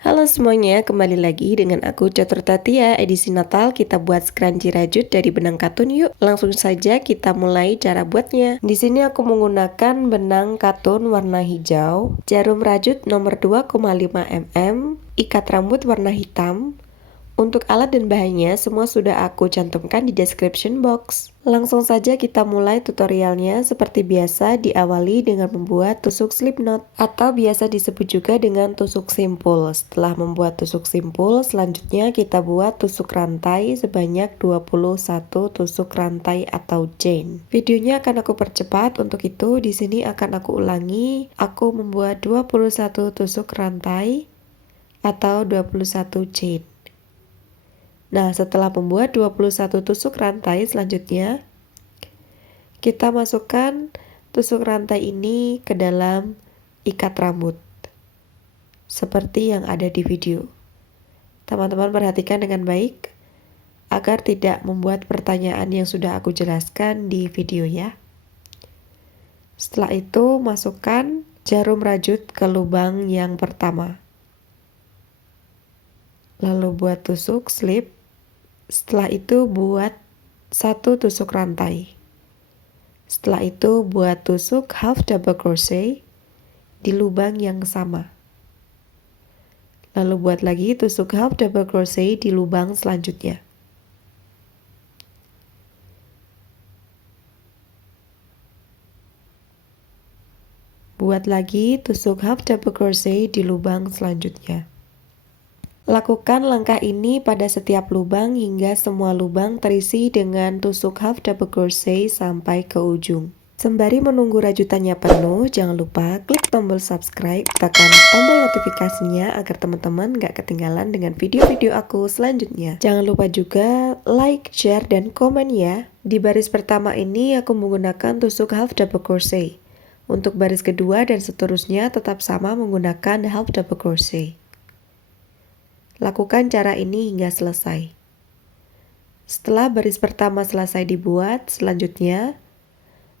Halo semuanya, kembali lagi dengan aku Catur Tatia. Edisi Natal kita buat scrunchie rajut dari benang katun yuk. Langsung saja kita mulai cara buatnya. Di sini aku menggunakan benang katun warna hijau, jarum rajut nomor 2,5 mm, ikat rambut warna hitam. Untuk alat dan bahannya semua sudah aku cantumkan di description box. Langsung saja kita mulai tutorialnya. Seperti biasa diawali dengan membuat tusuk slip knot atau biasa disebut juga dengan tusuk simpul. Setelah membuat tusuk simpul, selanjutnya kita buat tusuk rantai sebanyak 21 tusuk rantai atau chain. Videonya akan aku percepat, untuk itu di sini akan aku ulangi. Aku membuat 21 tusuk rantai atau 21 chain. Nah, setelah membuat 21 tusuk rantai, selanjutnya kita masukkan tusuk rantai ini ke dalam ikat rambut seperti yang ada di video. Teman-teman perhatikan dengan baik agar tidak membuat pertanyaan yang sudah aku jelaskan di video ya. Setelah itu masukkan jarum rajut ke lubang yang pertama. Lalu buat tusuk slip. Setelah itu buat satu tusuk rantai. Setelah itu buat tusuk half double crochet di lubang yang sama. Lalu buat lagi tusuk half double crochet di lubang selanjutnya. Buat lagi tusuk half double crochet di lubang selanjutnya. Lakukan langkah ini pada setiap lubang hingga semua lubang terisi dengan tusuk half double crochet sampai ke ujung. Sembari menunggu rajutannya penuh, jangan lupa klik tombol subscribe, tekan tombol notifikasinya agar teman-teman gak ketinggalan dengan video-video aku selanjutnya. Jangan lupa juga like, share, dan komen ya. Di baris pertama ini aku menggunakan tusuk half double crochet. Untuk baris kedua dan seterusnya tetap sama menggunakan half double crochet. Lakukan cara ini hingga selesai. Setelah baris pertama selesai dibuat, selanjutnya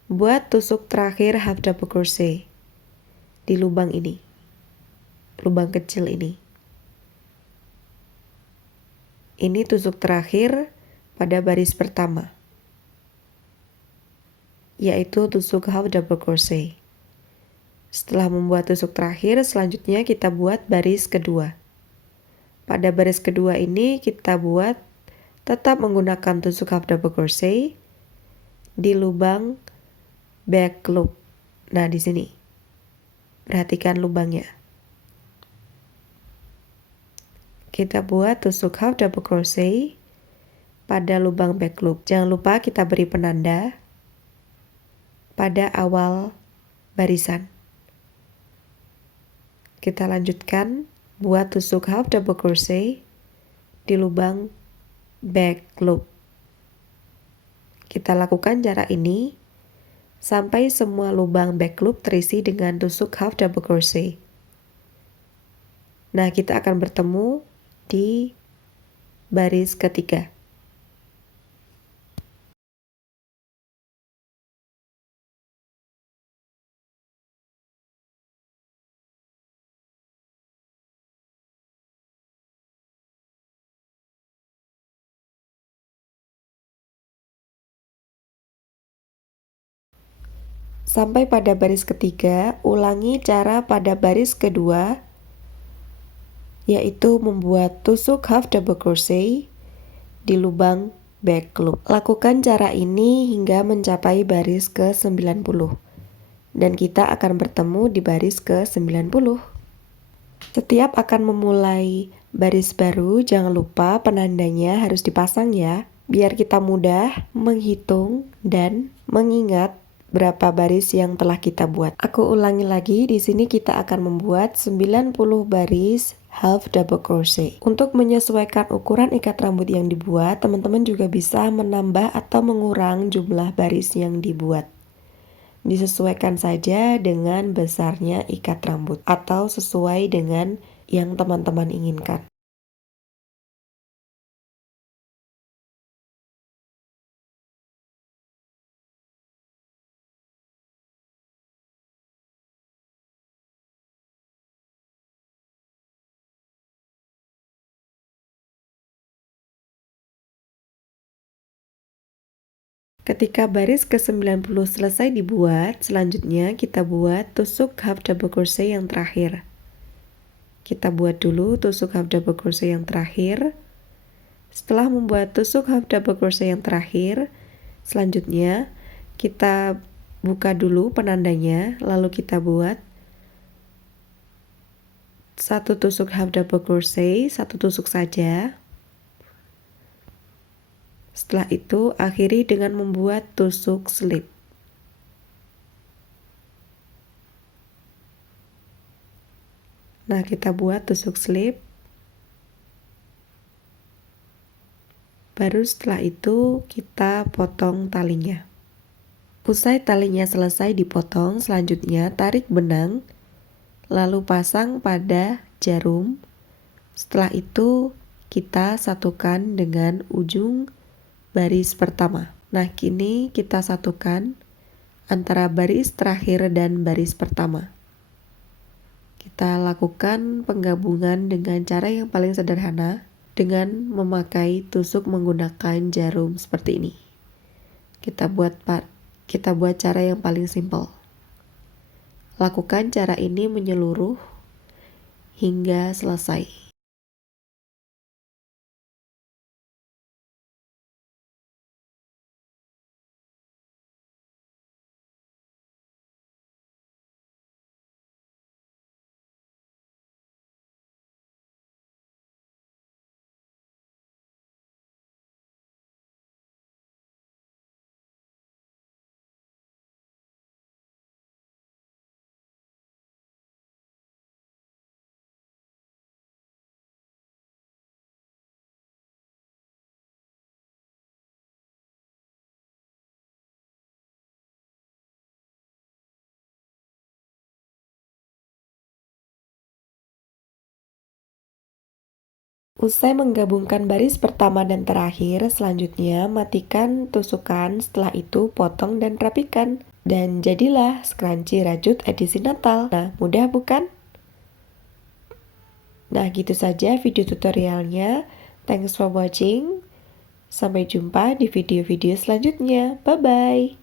buat tusuk terakhir half double crochet di lubang ini, lubang kecil ini. Ini tusuk terakhir pada baris pertama, yaitu tusuk half double crochet. Setelah membuat tusuk terakhir, selanjutnya kita buat baris kedua. Pada baris kedua ini kita buat tetap menggunakan tusuk half double crochet di lubang back loop. Nah, di sini. Perhatikan lubangnya. Kita buat tusuk half double crochet pada lubang back loop. Jangan lupa kita beri penanda pada awal barisan. Kita lanjutkan buat tusuk half double crochet di lubang back loop. Kita lakukan cara ini sampai semua lubang back loop terisi dengan tusuk half double crochet. Nah, kita akan bertemu di baris ketiga. Sampai pada baris ketiga, ulangi cara pada baris kedua, yaitu membuat tusuk half double crochet di lubang back loop. Lakukan cara ini hingga mencapai baris ke-90 dan kita akan bertemu di baris ke-90. Setiap akan memulai baris baru, jangan lupa penandanya harus dipasang ya, biar kita mudah menghitung dan mengingat berapa baris yang telah kita buat. Aku ulangi lagi, di sini kita akan membuat 90 baris half double crochet. Untuk menyesuaikan ukuran ikat rambut yang dibuat, teman-teman juga bisa menambah atau mengurang jumlah baris yang dibuat. Disesuaikan saja dengan besarnya ikat rambut atau sesuai dengan yang teman-teman inginkan. Ketika baris ke-90 selesai dibuat, selanjutnya kita buat tusuk half double crochet yang terakhir. Kita buat dulu tusuk half double crochet yang terakhir. Setelah membuat tusuk half double crochet yang terakhir, selanjutnya kita buka dulu penandanya, lalu kita buat satu tusuk half double crochet, satu tusuk saja. Setelah itu, akhiri dengan membuat tusuk slip. Nah, kita buat tusuk slip. Baru setelah itu, kita potong talinya. Usai talinya selesai dipotong, selanjutnya tarik benang, lalu pasang pada jarum. Setelah itu, kita satukan dengan ujung baris pertama. Nah, kini kita satukan antara baris terakhir dan baris pertama. Kita lakukan penggabungan dengan cara yang paling sederhana dengan memakai tusuk menggunakan jarum seperti ini. Kita buat cara yang paling simpel. Lakukan cara ini menyeluruh hingga selesai. Usai menggabungkan baris pertama dan terakhir, selanjutnya matikan tusukan, setelah itu potong dan rapikan. Dan jadilah scrunchie rajut edisi Natal. Nah, mudah bukan? Nah, gitu saja video tutorialnya. Thanks for watching. Sampai jumpa di video-video selanjutnya. Bye-bye.